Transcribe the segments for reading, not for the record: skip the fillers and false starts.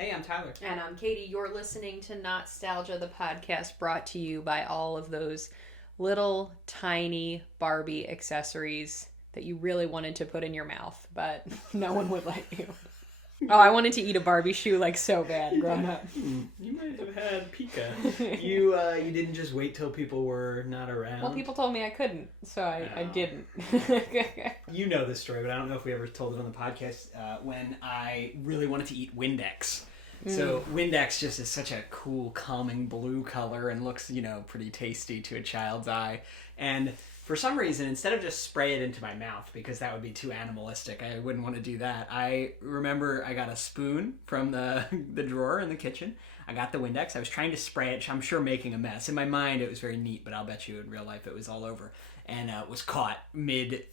Hey, I'm Tyler. And I'm Katie. You're listening to Not-Stalgia, the podcast brought to you by all of those little tiny Barbie accessories that you really wanted to put in your mouth, but no one would let you. Oh, I wanted to eat a Barbie shoe like so bad growing up. You might have had Pika. You didn't just wait till people were not around? Well, people told me I couldn't, so I didn't. You know this story, but I don't know if we ever told it on the podcast, when I really wanted to eat Windex. So Windex just is such a cool, calming blue color and looks, pretty tasty to a child's eye. And for some reason, instead of just spray it into my mouth, because that would be too animalistic, I wouldn't want to do that. I remember I got a spoon from the drawer in the kitchen. I got the Windex. I was trying to spray it. I'm sure making a mess. In my mind, it was very neat, but I'll bet you in real life it was all over. And was caught mid,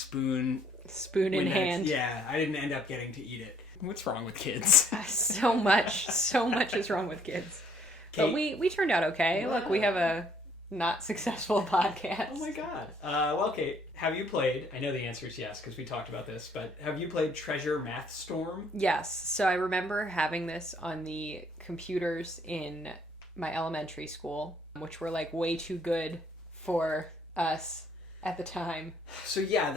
spoon in Windex. hand. Yeah, I didn't end up getting to eat it. What's wrong with kids? So much is wrong with kids. Kate? But we turned out okay. Wow. Look, we have a not successful podcast. Oh my god. Well, Kate, have you played, I know the answer is yes because we talked about this, but have you played Treasure MathStorm? Yes. So I remember having this on the computers in my elementary school, which were like way too good for us at the time. So yeah,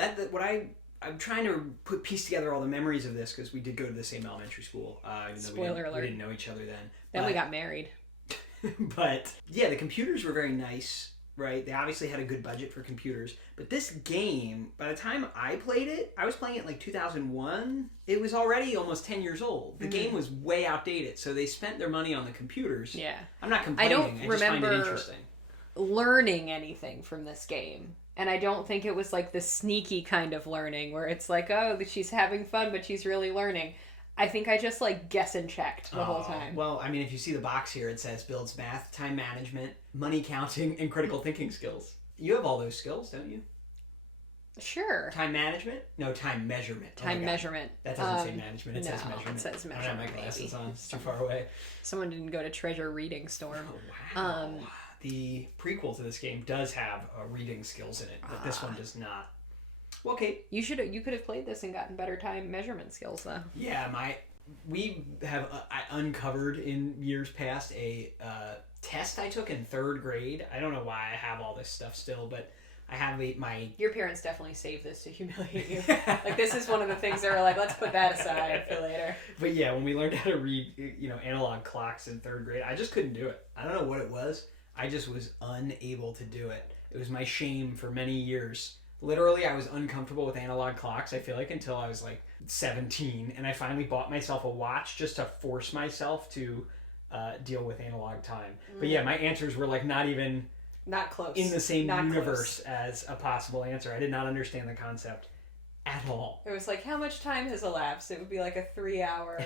I'm trying to piece together all the memories of this because we did go to the same elementary school. Spoiler alert. We didn't know each other then. Then we got married. But yeah, the computers were very nice, right? They obviously had a good budget for computers. But this game, by the time I played it, I was playing it like 2001. It was already almost 10 years old. The game was way outdated. So they spent their money on the computers. Yeah. I'm not complaining. I don't just find it interesting. Learning anything from this game. And I don't think it was like the sneaky kind of learning where it's like, oh, she's having fun, but she's really learning. I think I just like guess and checked the whole time. Well, I mean, if you see the box here, it says builds math, time management, money counting, and critical thinking skills. You have all those skills, don't you? Sure. Time management? No, time measurement. Time measurement. That doesn't say management. It says measurement. It says measurement. I don't have my glasses on. It's too far away. Someone didn't go to Treasure Reading Storm. Oh, wow. The prequel to this game does have reading skills in it, but this one does not. Well, Kate, you could have played this and gotten better time measurement skills, though. Yeah, we have uncovered in years past a test I took in 3rd grade. I don't know why I have all this stuff still, but I have Your parents definitely saved this to humiliate you. Like, this is one of the things they were like, let's put that aside for later. But yeah, when we learned how to read, analog clocks in 3rd grade, I just couldn't do it. I don't know what it was. I just was unable to do it. It was my shame for many years. Literally, I was uncomfortable with analog clocks, I feel like, until I was like 17. And I finally bought myself a watch just to force myself to deal with analog time. But yeah, my answers were like not close. In the same universe as a possible answer. I did not understand the concept at all. It was like, how much time has elapsed? It would be like a 3-hour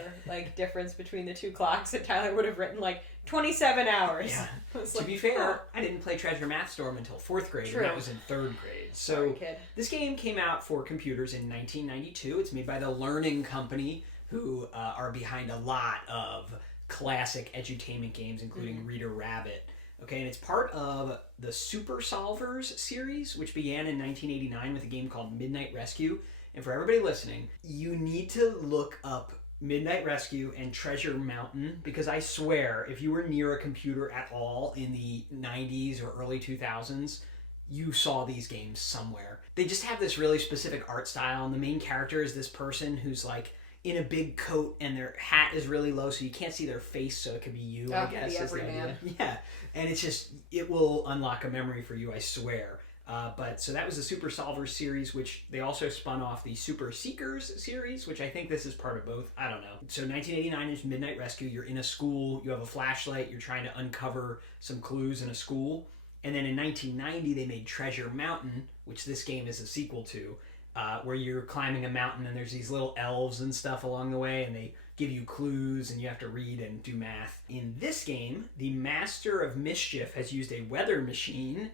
difference between the two clocks, and Tyler would have written like 27 hours. Yeah. To be fair, I didn't play Treasure MathStorm until 4th grade, and that was in 3rd grade. So sorry, kid. This game came out for computers in 1992. It's made by the Learning Company, who are behind a lot of classic edutainment games, including Reader Rabbit. Okay, and it's part of the Super Solvers series, which began in 1989 with a game called Midnight Rescue. And for everybody listening, you need to look up Midnight Rescue and Treasure Mountain, because I swear, if you were near a computer at all in the 90s or early 2000s, you saw these games somewhere. They just have this really specific art style, and the main character is this person who's like in a big coat and their hat is really low so you can't see their face, so it could be you, I guess. Every man. Yeah, and it will unlock a memory for you, I swear. So that was the Super Solvers series, which they also spun off the Super Seekers series, which I think this is part of both. I don't know. So 1989 is Midnight Rescue. You're in a school. You have a flashlight. You're trying to uncover some clues in a school. And then in 1990, they made Treasure Mountain, which this game is a sequel to, where you're climbing a mountain and there's these little elves and stuff along the way, and they give you clues and you have to read and do math. In this game, the Master of Mischief has used a weather machine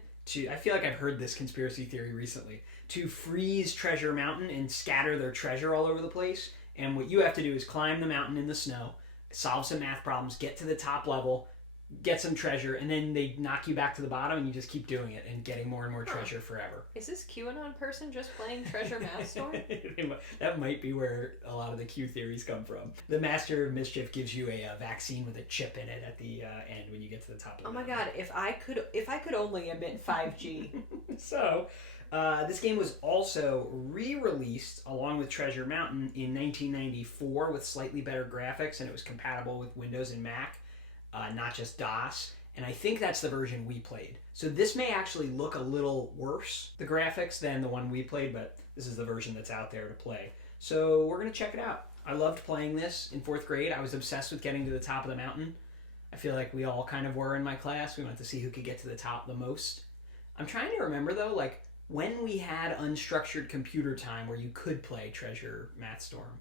I feel like I've heard this conspiracy theory recently, to freeze Treasure Mountain and scatter their treasure all over the place. And what you have to do is climb the mountain in the snow, solve some math problems, get to the top level, get some treasure, and then they knock you back to the bottom, and you just keep doing it and getting more and more treasure forever. Is this QAnon person just playing Treasure MathStorm? That might be where a lot of the Q theories come from. The Master of Mischief gives you a vaccine with a chip in it at the end when you get to the top of the mountain. Oh my god, if I could only emit 5G. So, this game was also re-released along with Treasure Mountain in 1994 with slightly better graphics, and it was compatible with Windows and Mac. Not just DOS, and I think that's the version we played. So this may actually look a little worse, the graphics, than the one we played, but this is the version that's out there to play. So we're going to check it out. I loved playing this in 4th grade. I was obsessed with getting to the top of the mountain. I feel like we all kind of were in my class. We wanted to see who could get to the top the most. I'm trying to remember, though, like, when we had unstructured computer time where you could play Treasure MathStorm.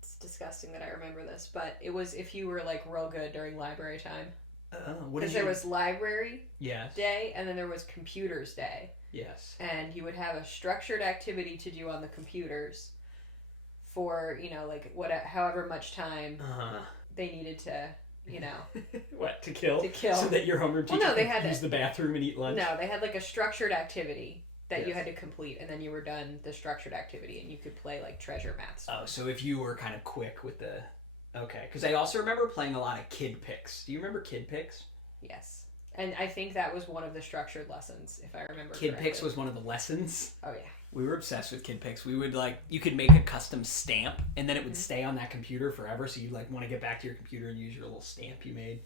It's disgusting that I remember this, but it was if you were like real good during library time. Because there was library day, and then there was computers day. Yes. And you would have a structured activity to do on the computers for, you know, like however much time they needed to, you know. What, to kill? To kill. So that your homeroom teacher could use the bathroom and eat lunch? No, they had like a structured activity that you had to complete, and then you were done the structured activity, and you could play like Treasure MathStorm. Oh, so if you were kind of quick with the... Okay, because I also remember playing a lot of Kid Picks. Do you remember Kid Picks? Yes. And I think that was one of the structured lessons, if I remember Kid correctly. Picks was one of the lessons? Oh, yeah. We were obsessed with Kid Picks. We would, like, you could make a custom stamp, and then it would stay on that computer forever, so you'd, like, want to get back to your computer and use your little stamp you made.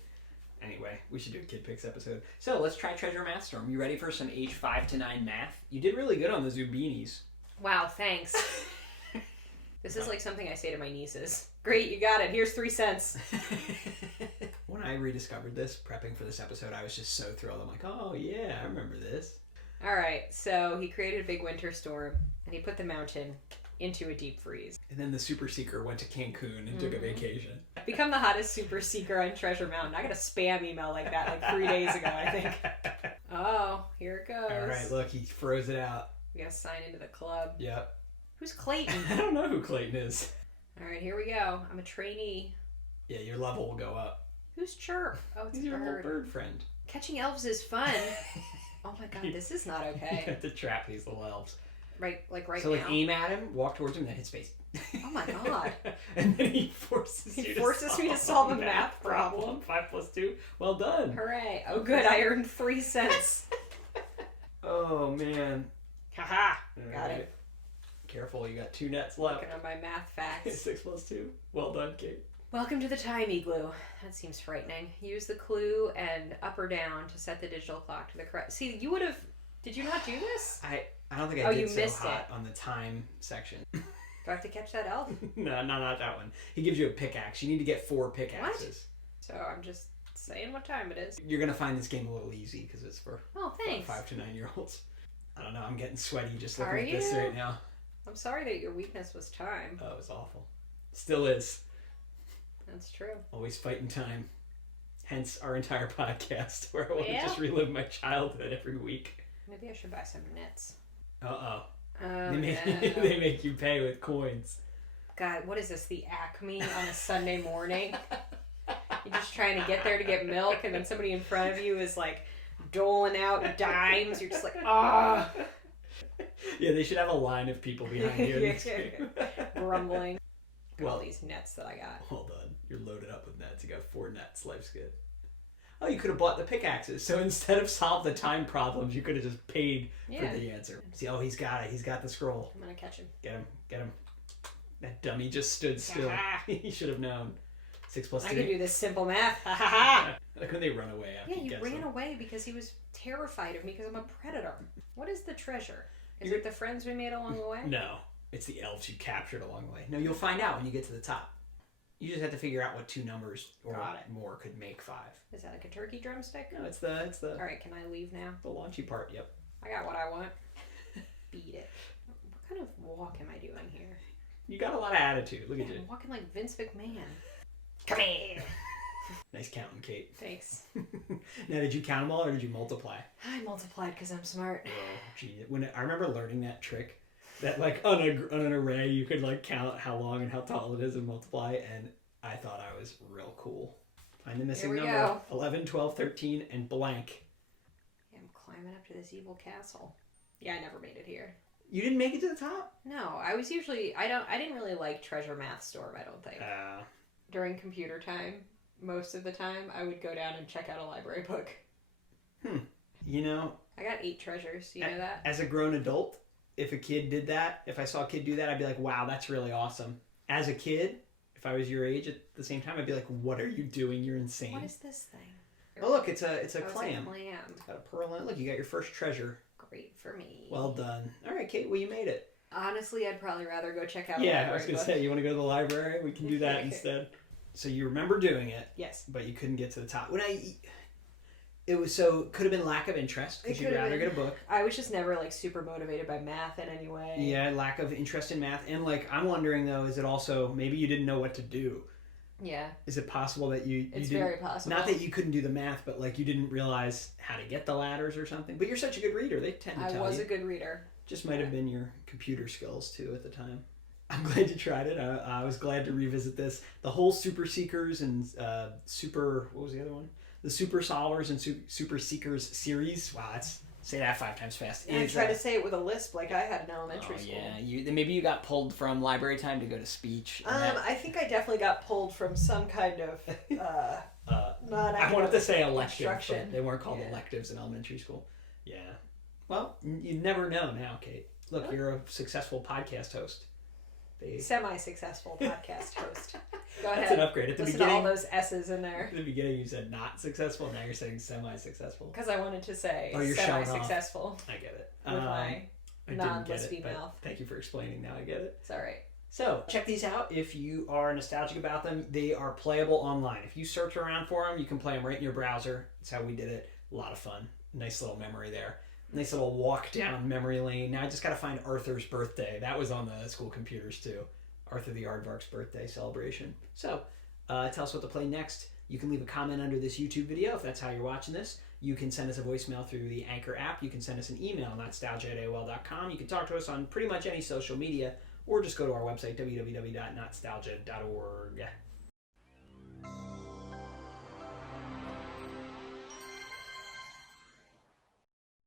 Anyway, we should do a Kid Picks episode. So, let's try Treasure MathStorm. You ready for some age 5 to 9 math? You did really good on the Zubinis. Wow, thanks. This is like something I say to my nieces. Great, you got it. Here's 3 cents. When I rediscovered this, prepping for this episode, I was just so thrilled. I'm like, oh yeah, I remember this. All right, so he created a big winter storm, and he put the mountain into a deep freeze. And then the Super Seeker went to Cancun and took a vacation. Become the hottest Super Seeker on Treasure Mountain. I got a spam email like that like 3 days ago, I think. Oh, here it goes. All right, look, he froze it out. We gotta sign into the club. Yep. Who's Clayton? I don't know who Clayton is. All right, here we go. I'm a trainee. Yeah, your level will go up. Who's Chirp? Oh, it's He's a your little bird. bird friend. Catching elves is fun. Oh my god, this is not You okay. have to trap these little elves. Right now. So, like, aim at him, walk towards him, then hit space. Oh my god. And then he forces me to solve a math problem. 5 plus 2. Well done. Hooray. Oh good, I earned 3 cents. Oh, man. Haha. All Got right. it. Careful, you got 2 nets left. Working on my math facts. 6 plus 2. Well done, Kate. Welcome to the time igloo. That seems frightening. Use the clue and up or down to set the digital clock to the correct... See, you would have... Did you not do this? I don't think I did you so missed hot on the time section. Do I have to catch that elf? No, not that one. He gives you a pickaxe. You need to get 4 pickaxes. So I'm just saying what time it is. You're going to find this game a little easy because it's for Oh, thanks. 5 to 9-year-olds. I don't know. I'm getting sweaty just looking Are at this you? right now. I'm sorry that your weakness was time. Oh, it's awful. Still is. That's true. Always fighting time. Hence our entire podcast where I want to Yeah. just relive my childhood every week. Maybe I should buy some knits. Uh-oh. Oh, They make, no. they make you pay with coins. God, what is this? The Acme on a Sunday morning? You're just trying to get there to get milk, and then somebody in front of you is like doling out dimes. You're just like, ah. Yeah, they should have a line of people behind you. in this game. Grumbling. Well, All these nets that I got. hold on. You're loaded up with nets. You got 4 nets. Life's good. Oh, you could have bought the pickaxes. So instead of solve the time problems, you could have just paid Yeah. for the answer. See, oh, he's got it. He's got the scroll. I'm gonna catch him. Get him. Get him. That dummy just stood still. Ah. He should have known. 6 plus 2. I can do this simple math. Ha ha ha. Like when they run away after Yeah, you guess ran them. away because he was terrified of me because I'm a predator. What is the treasure? Is You're- it the friends we made along the way? No. It's the elves you captured along the way. No, you'll find out when you get to the top. You just have to figure out what 2 numbers or Got it. more could make 5. Is that like a turkey drumstick? No, it's the All right, can I leave now? the launchy part. Yep. I got what I want. Beat it. What kind of walk am I doing here? You got a lot of attitude. Look at Yeah, you. I'm walking like Vince McMahon. Come here. Nice counting, Kate. Thanks. Now, did you count them all or did you multiply? I multiplied because I'm smart. Oh, gee. When I remember learning that trick, that like on an array you could like count how long and how tall it is and multiply, and I thought I was real cool. Find the missing Here we number. go. 11, 12, 13, and blank. Yeah, I'm climbing up to this evil castle. Yeah, I never made it here. You didn't make it to the top? No, I was usually I didn't really like Treasure MathStorm, I don't think. During computer time, most of the time I would go down and check out a library book. You know, I got 8 treasures, you know that? as a grown adult, if a kid did that, if I saw a kid do that, I'd be like, wow, that's really awesome. As a kid, if I was your age at the same time, I'd be like, what are you doing? You're insane. What is this thing? Oh, look, it's a clam. It's a clam. It's got a pearl in it. Look, you got your first treasure. Great for me. Well done. All right, Kate, well, you made it. Honestly, I'd probably rather go check out a Yeah, library I was going to book. say, you want to go to the library? We can do that instead. So you remember doing it. Yes. But you couldn't get to the top. It could have been lack of interest because you'd rather get a book. I was just never like super motivated by math in any way. Yeah, lack of interest in math. And like, I'm wondering though, is it also, maybe you didn't know what to do? Yeah. Is it possible that you It's didn't, very possible. not that you couldn't do the math, but like you didn't realize how to get the ladders or something? But you're such a good reader. They tend to tell you. I was a good reader. Just might have been your computer skills too at the time. I'm glad you tried it. I was glad to revisit this. The whole Super Seekers and what was the other one? The Super Solvers and Super Seekers series. Wow, say that 5 times fast. I tried to say it with a lisp like I had in elementary school. Yeah, maybe you got pulled from library time to go to speech. I think I definitely got pulled from some kind of I wanted to say elective, instruction. but they weren't called electives in elementary school. Yeah. Well, you never know now, Kate. Look, you're a successful podcast host. Semi-successful podcast host. Go ahead. That's an upgrade. At the Listen beginning, to all those S's in there. at the beginning you said not successful. Now you're saying semi-successful. Because I wanted to say you're showing off. semi-successful. I get it. With my I didn't non-lispy get it, but mouth. thank you for explaining. Now I get it. It's all right. So check these out if you are nostalgic about them. They are playable online. If you search around for them, you can play them right in your browser. That's how we did it. A lot of fun. Nice little memory there. Nice little walk down memory lane. Now I just got to find Arthur's birthday. That was on the school computers too. Arthur the Aardvark's birthday celebration. So tell us what to play next. You can leave a comment under this YouTube video if that's how you're watching this. You can send us a voicemail through the Anchor app. You can send us an email, notstalgia@aol.com. You can talk to us on pretty much any social media, or just go to our website, www.notstalgia.org.